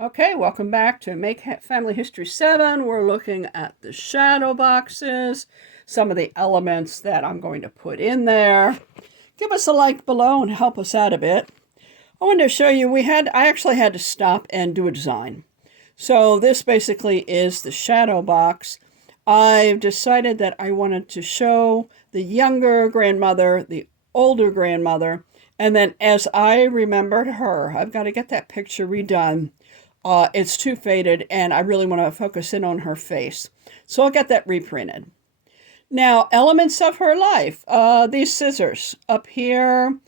Okay, welcome back to Make Family History 7. We're looking at the shadow boxes, some of the elements that I'm going to put in there. Give us a like below and help us out a bit. I wanted to show you, I actually had to stop and do a design. So this basically is the shadow box. I've decided that I wanted to show the younger grandmother, the older grandmother, and then as I remembered her, I've got to get that picture redone. It's too faded, and I really want to focus in on her face. So I'll get that reprinted. Now, elements of her life. These scissors. Up here,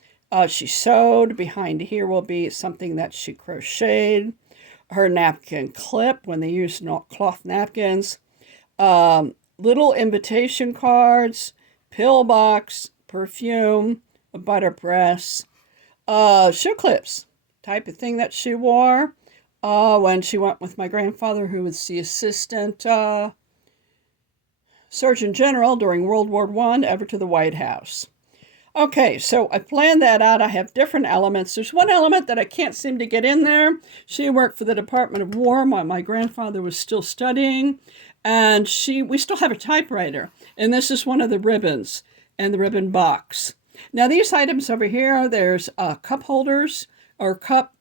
she sewed. Behind here will be something that she crocheted. Her napkin clip, when they used cloth napkins. Little invitation cards. Pill box. Perfume. A butter press. Shoe clips. Type of thing that she wore. When she went with my grandfather, who was the assistant Surgeon General during World War I, ever to the White House. Okay, so I planned that out. I have different elements. There's one element that I can't seem to get in there. She worked for the Department of War while my grandfather was still studying, and we still have a typewriter, and this is one of the ribbons and the ribbon box. Now these items over here, there's cup holders or cup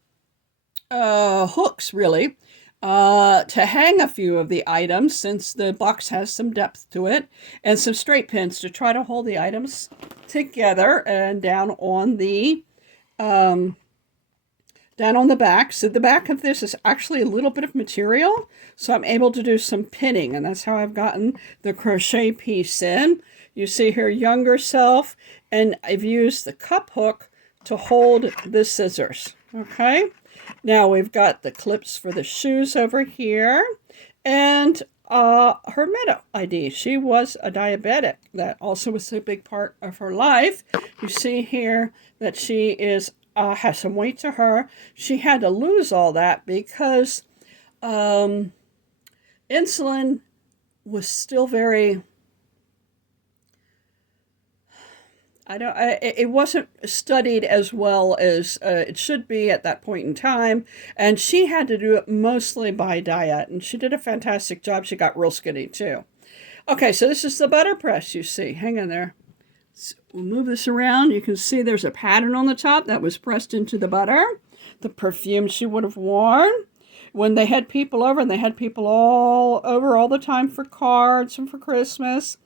hooks, really, to hang a few of the items, since the box has some depth to it, and some straight pins to try to hold the items together, and down on the back. So the back of this is actually a little bit of material, so I'm able to do some pinning, and that's how I've gotten the crochet piece in. You see her younger self, and I've used the cup hook to hold the scissors. Okay. Now we've got the clips for the shoes over here, and her med ID. She was a diabetic. That also was a big part of her life. You see here that she has some weight to her. She had to lose all that because insulin was still very... it wasn't studied as well as it should be at that point in time, and she had to do it mostly by diet, and she did a fantastic job. She got real skinny too. Okay, so this is the butter press, you see. Hang on there. So we'll move this around. You can see there's a pattern on the top that was pressed into the butter. The perfume she would have worn when they had people over, and they had people all over all the time for cards and for Christmas.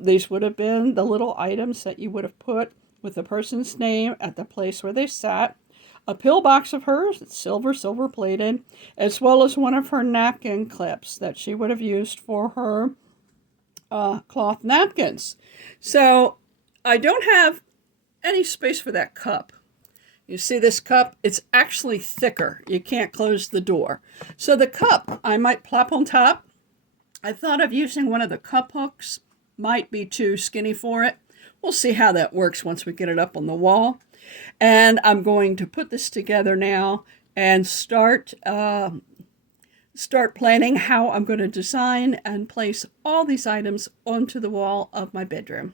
These would have been the little items that you would have put with the person's name at the place where they sat. A pill box of hers, silver plated, as well as one of her napkin clips that she would have used for her cloth napkins. So I don't have any space for that cup. You see this cup? It's actually thicker. You can't close the door. So the cup I might plop on top. I thought of using one of the cup hooks. Might be too skinny for it. We'll see how that works once we get it up on the wall. And I'm going to put this together now and start planning how I'm going to design and place all these items onto the wall of my bedroom.